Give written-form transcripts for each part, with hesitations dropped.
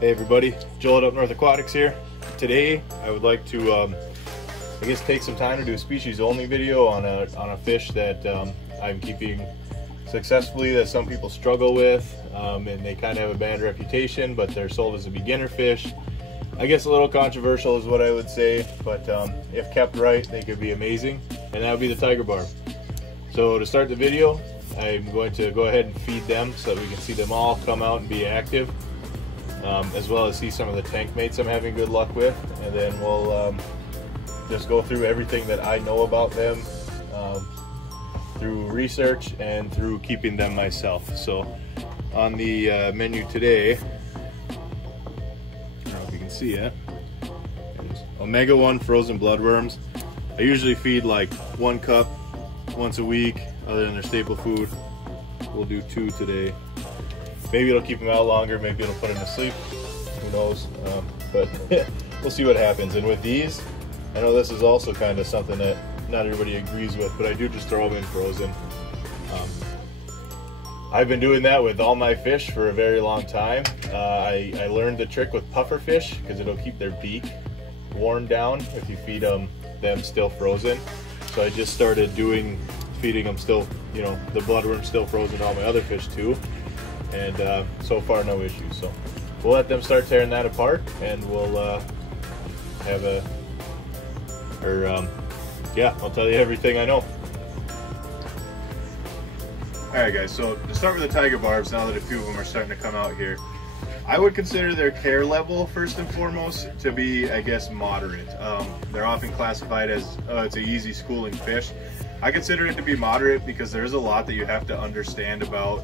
Hey everybody, Joel at Up North Aquatics here. Today I would like to I guess take some time to do a species only video on a fish that I'm keeping successfully that some people struggle with, and they kind of have a bad reputation, but they're sold as a beginner fish. I guess a little controversial is what I would say, but if kept right they could be amazing, and that would be the tiger barb. So to start the video, I'm going to go ahead and feed them so that we can see them all come out and be active. As well as see some of the tank mates I'm having good luck with, and then we'll just go through everything that I know about them through research and through keeping them myself. So on the menu today, I don't know if you can see it, there's Omega-1 frozen bloodworms. I usually feed like 1 cup once a week, other than their staple food. We'll do 2 today. Maybe it'll keep them out longer, maybe it'll put them to sleep, who knows, but we'll see what happens. And with these, I know this is also kind of something that not everybody agrees with, but I do just throw them in frozen. I've been doing that with all my fish for a very long time. I learned the trick with puffer fish because it'll keep their beak worn down if you feed them still frozen. So I just started feeding them still, you know, the bloodworm still frozen, all my other fish too. And so far no issues, so we'll let them start tearing that apart, and we'll have yeah, I'll tell you everything I know. Alright guys, so to start with the tiger barbs, now that a few of them are starting to come out here, I would consider their care level first and foremost to be, I guess, moderate. They're often classified as it's an easy schooling fish. I consider it to be moderate because there is a lot that you have to understand about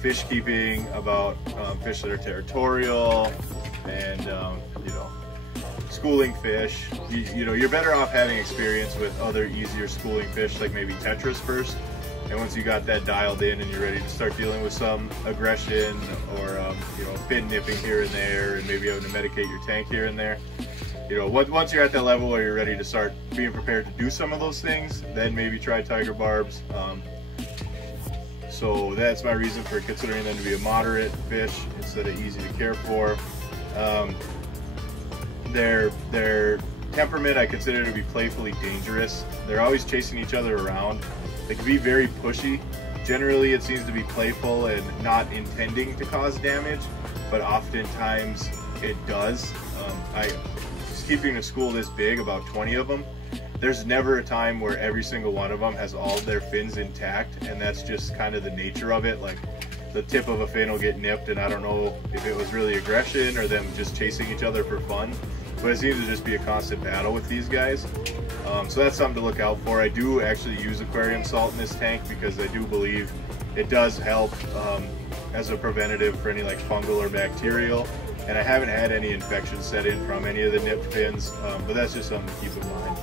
fish keeping, about fish that are territorial, and you know, schooling fish. You know, you're better off having experience with other easier schooling fish, like maybe tetras first, and once you got that dialed in and you're ready to start dealing with some aggression or you know, fin nipping here and there, and maybe having to medicate your tank here and there, you know, once you're at that level where you're ready to start being prepared to do some of those things, then maybe try tiger barbs. So that's my reason for considering them to be a moderate fish instead of easy to care for. Their temperament I consider to be playfully dangerous. They're always chasing each other around. They can be very pushy. Generally it seems to be playful and not intending to cause damage, but oftentimes it does. Just keeping a school this big, about 20 of them, there's never a time where every single one of them has all of their fins intact, and that's just kind of the nature of it. Like, the tip of a fin will get nipped, and I don't know if it was really aggression or them just chasing each other for fun, but it seems to just be a constant battle with these guys. So that's something to look out for. I do actually use aquarium salt in this tank because I do believe it does help as a preventative for any like fungal or bacterial, and I haven't had any infections set in from any of the nipped fins, but that's just something to keep in mind.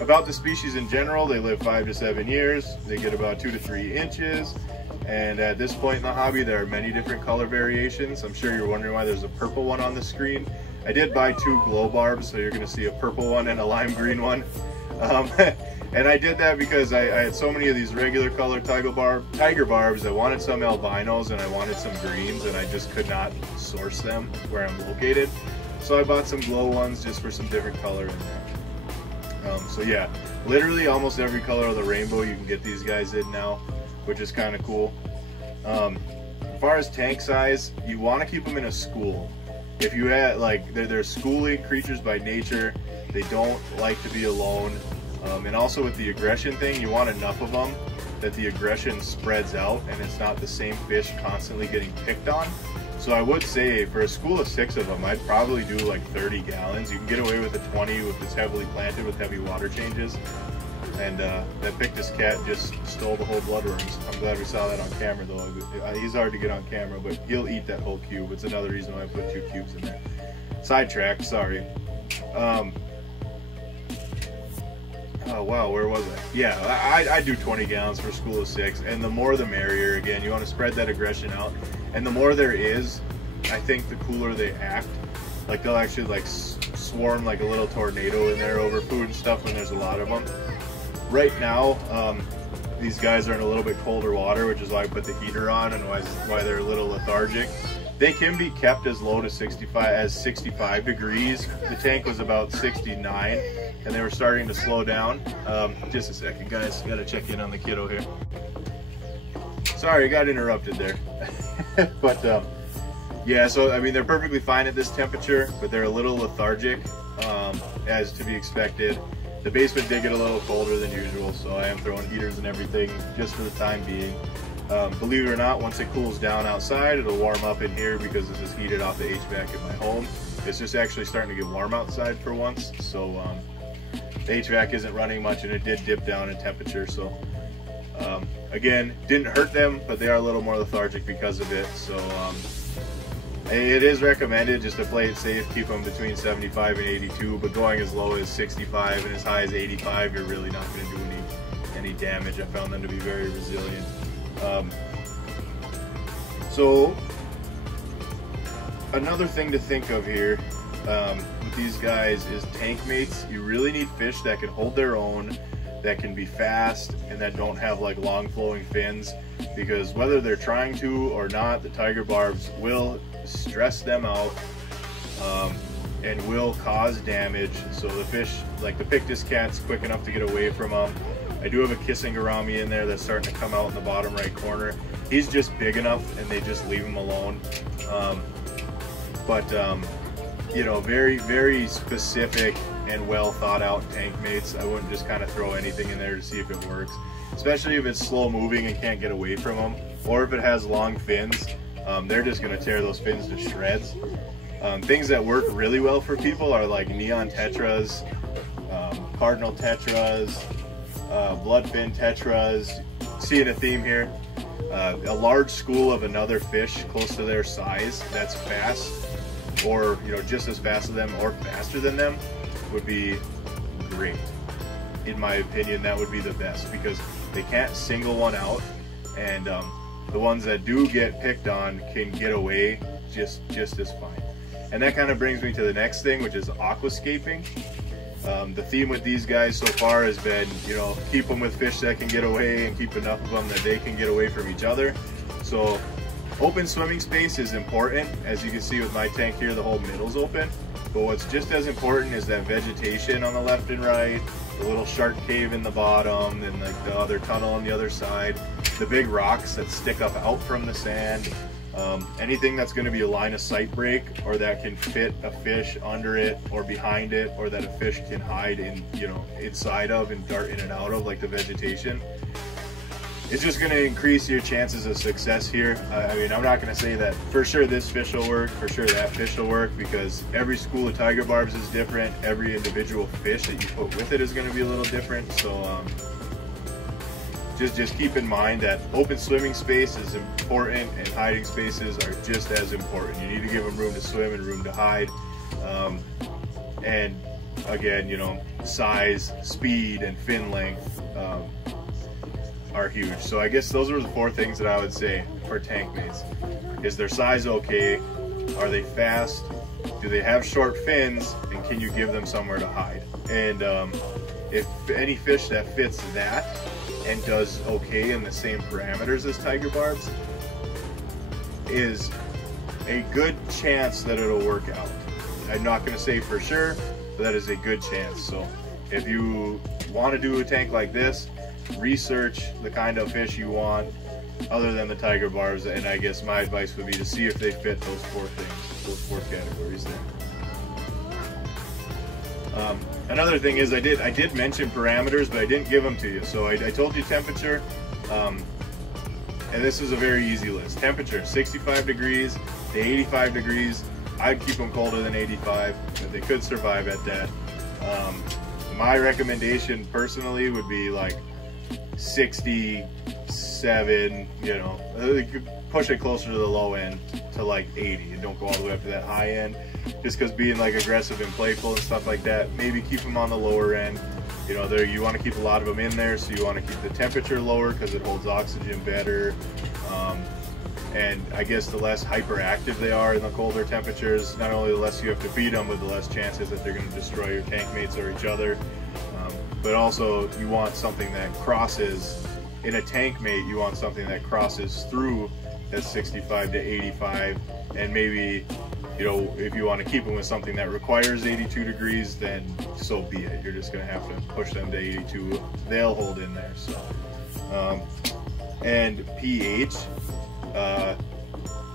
About the species in general, they live 5 to 7 years. They get about 2 to 3 inches. And at this point in the hobby, there are many different color variations. I'm sure you're wondering why there's a purple one on the screen. I did buy 2 glow barbs, so you're going to see a purple one and a lime green one. And I did that because I had so many of these regular color tiger barbs. I wanted some albinos and I wanted some greens, and I just could not source them where I'm located. So I bought some glow ones just for some different color in there. So yeah, literally almost every color of the rainbow you can get these guys in now, which is kind of cool. As far as tank size, you want to keep them in a school. If you had, like, they're schooling creatures by nature, they don't like to be alone. And also with the aggression thing, you want enough of them that the aggression spreads out and it's not the same fish constantly getting picked on. So I would say for a school of 6 of them, I'd probably do like 30 gallons. You can get away with a 20 if it's heavily planted with heavy water changes. And that Pictus cat just stole the whole bloodworms. I'm glad we saw that on camera though. He's hard to get on camera, but he'll eat that whole cube. It's another reason why I put 2 cubes in there. Sidetracked, sorry. Oh wow, where was I? Yeah, I do 20 gallons for a school of 6, and the more the merrier. Again, you want to spread that aggression out, and the more there is, I think the cooler they act. Like, they'll actually like swarm like a little tornado in there over food and stuff when there's a lot of them. Right now, these guys are in a little bit colder water, which is why I put the heater on and why they're a little lethargic. They can be kept as low to 65 degrees. The tank was about 69 and they were starting to slow down. Just a second guys, gotta check in on the kiddo here. Sorry, I got interrupted there. But yeah, so I mean they're perfectly fine at this temperature, but they're a little lethargic, as to be expected. The basement did get a little colder than usual, so I am throwing heaters and everything just for the time being. Believe it or not, once it cools down outside, it'll warm up in here because this is heated off the HVAC in my home. It's just actually starting to get warm outside for once, so the HVAC isn't running much and it did dip down in temperature. So again, didn't hurt them, but they are a little more lethargic because of it. So it is recommended just to play it safe, keep them between 75 and 82, but going as low as 65 and as high as 85, you're really not going to do any damage. I found them to be very resilient. So another thing to think of here with these guys is tank mates. You really need fish that can hold their own, that can be fast, and that don't have like long flowing fins, because whether they're trying to or not, the tiger barbs will stress them out and will cause damage. So the fish, like the Pictus cat's quick enough to get away from them. I do have a kissing gourami in there that's starting to come out in the bottom right corner. He's just big enough and they just leave him alone. You know, very, very specific and well thought out tank mates. I wouldn't just kind of throw anything in there to see if it works, especially if it's slow moving and can't get away from them, or if it has long fins. They're just going to tear those fins to shreds. Things that work really well for people are like neon tetras, cardinal tetras, bloodfin tetras. Seeing a theme here. A large school of another fish close to their size that's fast, or you know, just as fast as them or faster than them, would be great. In my opinion, that would be the best, because they can't single one out, and the ones that do get picked on can get away just as fine. And that kind of brings me to the next thing, which is aquascaping. The theme with these guys so far has been, you know, keep them with fish that can get away and keep enough of them that they can get away from each other. So open swimming space is important. As you can see with my tank here, the whole middle's open. But what's just as important is that vegetation on the left and right, the little shark cave in the bottom, and like the other tunnel on the other side, the big rocks that stick up out from the sand. Anything that's going to be a line of sight break, or that can fit a fish under it or behind it, or that a fish can hide in, you know, inside of and dart in and out of, like the vegetation. It's just going to increase your chances of success here. I mean, I'm not going to say that for sure this fish will work, for sure that fish will work, because every school of tiger barbs is different. Every individual fish that you put with it is going to be a little different. So just keep in mind that open swimming space is important, and hiding spaces are just as important. You need to give them room to swim and room to hide. And again, you know, size, speed, and fin length are huge. So I guess those are the 4 things that I would say for tank mates. Is their size okay? Are they fast? Do they have short fins? And can you give them somewhere to hide? And if any fish that fits that and does okay in the same parameters as tiger barbs, is a good chance that it'll work out. I'm not going to say for sure, but that is a good chance. So if you want to do a tank like this, research the kind of fish you want other than the tiger barbs, and I guess my advice would be to see if they fit those 4 things, those 4 categories there. Another thing is I did mention parameters, but I didn't give them to you. So I told you temperature, and this is a very easy list. Temperature, 65 degrees to 85 degrees. I'd keep them colder than 85, but they could survive at that. My recommendation personally would be like 67, you know, you could push it closer to the low end to like 80, and don't go all the way up to that high end, just because being like aggressive and playful and stuff like that. Maybe keep them on the lower end. You know, there you want to keep a lot of them in there, so you want to keep the temperature lower because it holds oxygen better. And I guess the less hyperactive they are in the colder temperatures, not only the less you have to feed them, but the less chances that they're going to destroy your tank mates or each other. But also you want something that crosses, in a tank mate, you want something that crosses through that 65 to 85 and maybe, you know, if you want to keep them with something that requires 82 degrees, then so be it. You're just going to have to push them to 82. They'll hold in there. So, and pH,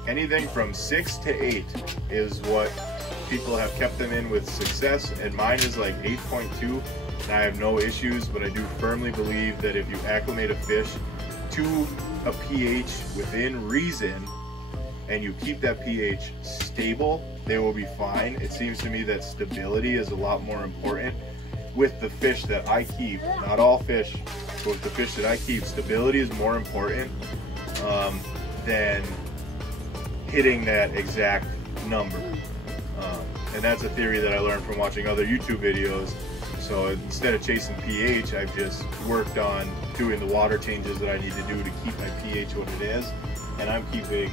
anything from 6 to 8 is what people have kept them in with success, and mine is like 8.2, and I have no issues. But I do firmly believe that if you acclimate a fish to a pH within reason, and you keep that pH stable, they will be fine. It seems to me that stability is a lot more important with the fish that I keep. Not all fish, but with the fish that I keep, stability is more important than hitting that exact number. And that's a theory that I learned from watching other YouTube videos. So instead of chasing pH, I've just worked on doing the water changes that I need to do to keep my pH what it is. And I'm keeping,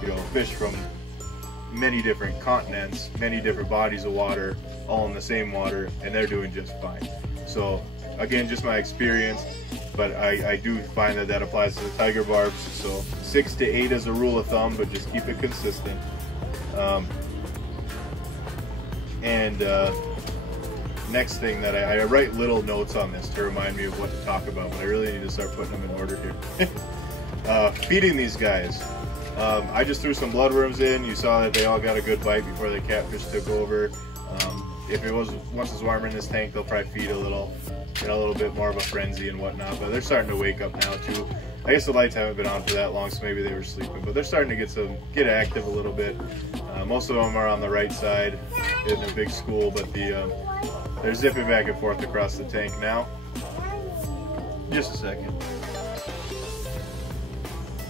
you know, fish from many different continents, many different bodies of water, all in the same water, and they're doing just fine. So again, just my experience, but I do find that that applies to the tiger barbs. So 6 to 8 is a rule of thumb, but just keep it consistent. Next thing that I write little notes on this to remind me of what to talk about, but I really need to start putting them in order here. Feeding these guys. I just threw some bloodworms in. You saw that they all got a good bite before the catfish took over. If it was once it's warmer in this tank, they'll probably feed a little, get a little bit more of a frenzy and whatnot. But they're starting to wake up now too. I guess the lights haven't been on for that long, so maybe they were sleeping. But they're starting to get active a little bit. Most of them are on the right side in a big school, but they're zipping back and forth across the tank now. Just a second.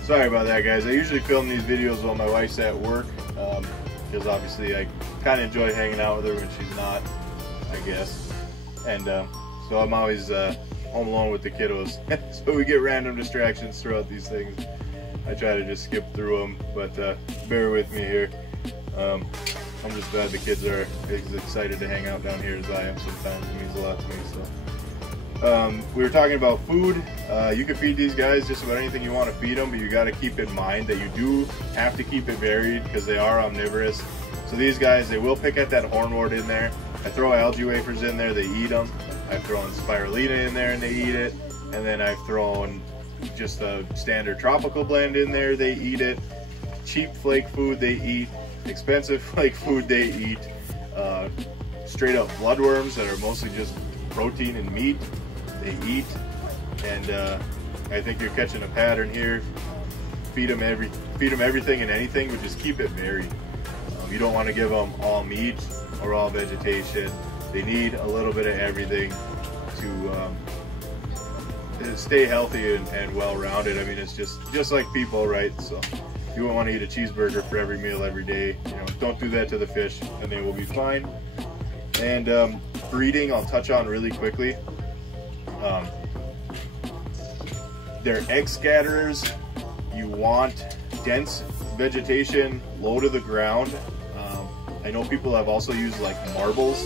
Sorry about that, guys. I usually film these videos while my wife's at work, because obviously I kind of enjoy hanging out with her when she's not, I guess. And so I'm always home alone with the kiddos, so we get random distractions throughout these things. I try to just skip through them, but bear with me here. I'm just glad the kids are as excited to hang out down here as I am sometimes. It means a lot to me. So we were talking about food. You can feed these guys just about anything you want to feed them, but you got to keep in mind that you do have to keep it varied because they are omnivorous. So these guys, they will pick at that hornwort in there. I throw algae wafers in there, they eat them. I've thrown spirulina in there and they eat it. And then I've thrown just a standard tropical blend in there, they eat it. Cheap flake food they eat. Expensive flake food they eat. Straight up bloodworms that are mostly just protein and meat they eat. And I think you're catching a pattern here. Feed them everything and anything, but just keep it varied. You don't want to give them all meat or all vegetation. They need a little bit of everything to stay healthy and well-rounded. I mean, it's just like people, right? So you won't want to eat a cheeseburger for every meal every day. You know, don't do that to the fish, and they will be fine. And breeding, I'll touch on really quickly. They're egg scatterers. You want dense vegetation low to the ground. I know people have also used like marbles.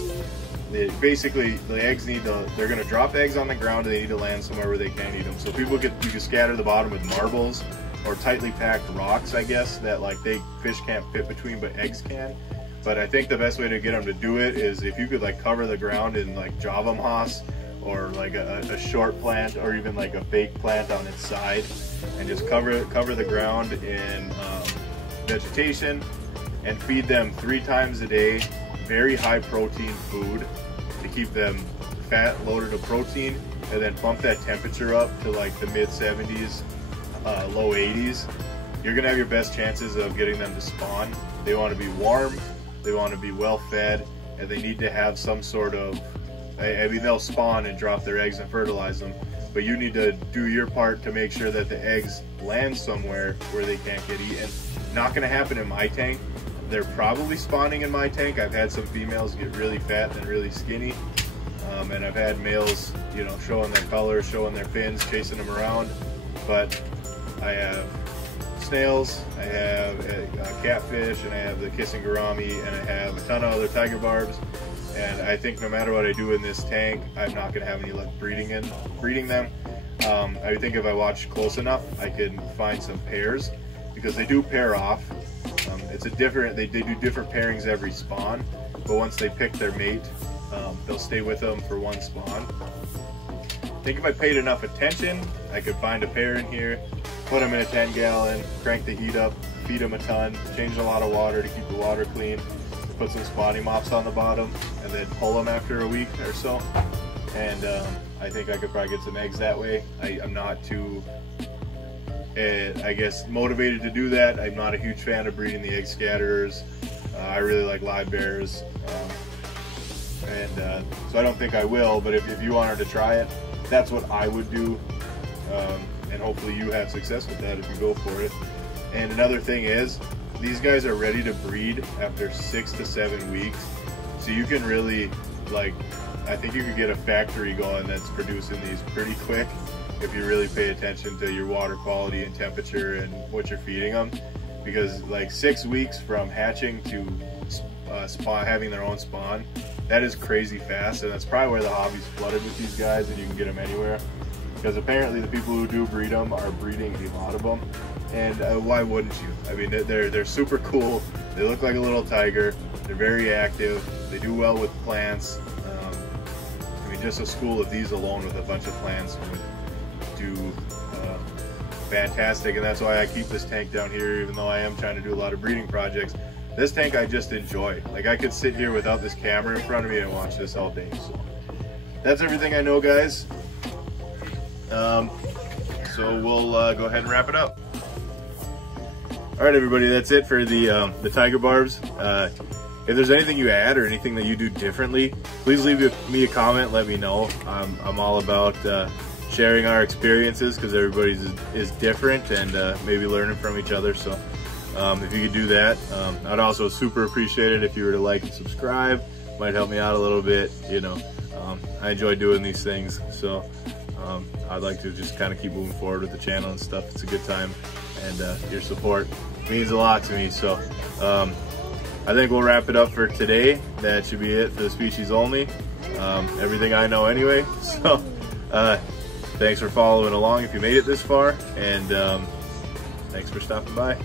Basically, the eggs they're going to drop eggs on the ground and they need to land somewhere where they can't eat them. So you can scatter the bottom with marbles or tightly packed rocks, I guess, that like fish can't fit between, but eggs can. But I think the best way to get them to do it is if you could like cover the ground in like Java moss or like a short plant or even like a fake plant on its side, and just cover the ground in vegetation and feed them 3 times a day, very high protein food to keep them fat, loaded with protein, and then bump that temperature up to like the mid 70s, low 80s. You're gonna have your best chances of getting them to spawn. They want to be warm, they want to be well fed, and they need to have some sort of, I mean, they'll spawn and drop their eggs and fertilize them, but you need to do your part to make sure that the eggs land somewhere where they can't get eaten. Not gonna happen in my tank. They're probably spawning in my tank. I've had some females get really fat and really skinny, and I've had males, you know, showing their colors, showing their fins, chasing them around. But I have snails, I have a catfish, and I have the kissing gourami, and I have a ton of other tiger barbs. And I think no matter what I do in this tank, I'm not going to have any luck breeding them. I think if I watch close enough, I can find some pairs, because they do pair off. it's a different, they do different pairings every spawn, but once they pick their mate, they'll stay with them for one spawn. I think if I paid enough attention, I could find a pair in here, put them in a 10-gallon, crank the heat up, feed them a ton, change a lot of water to keep the water clean, put some spawning mops on the bottom, and then pull them after a week or so. And I think I could probably get some eggs that way. I'm not too, I guess, motivated to do that. I'm not a huge fan of breeding the egg scatterers. I really like live bears. So I don't think I will, but if you wanted to try it, that's what I would do. And hopefully you have success with that if you go for it. And another thing is, these guys are ready to breed after 6 to 7 weeks. So you can really, like, I think you could get a factory going that's producing these pretty quick if you really pay attention to your water quality and temperature and what you're feeding them. Because like 6 weeks from hatching to having their own spawn, that is crazy fast, and that's probably where the hobby's flooded with these guys, and you can get them anywhere. Because apparently the people who do breed them are breeding a lot of them, and why wouldn't you? I mean, they're super cool. They look like a little tiger. They're very active. They do well with plants. I mean, just a school of these alone with a bunch of plants would do fantastic, and that's why I keep this tank down here, even though I am trying to do a lot of breeding projects. This tank I just enjoy. Like, I could sit here without this camera in front of me and watch this all day. So that's everything I know, guys. So we'll go ahead and wrap it up. All right, everybody, that's it for the tiger barbs. If there's anything you add or anything that you do differently, please leave me a comment. Let me know. I'm all about sharing our experiences, because everybody's is different, and maybe learning from each other. So if you could do that, I'd also super appreciate it if you were to like and subscribe. Might help me out a little bit. You know, I enjoy doing these things, so I'd like to just kind of keep moving forward with the channel and stuff. It's a good time, and your support means a lot to me. So I think we'll wrap it up for today. That should be it for the species only. Everything I know anyway. So thanks for following along if you made it this far, and thanks for stopping by.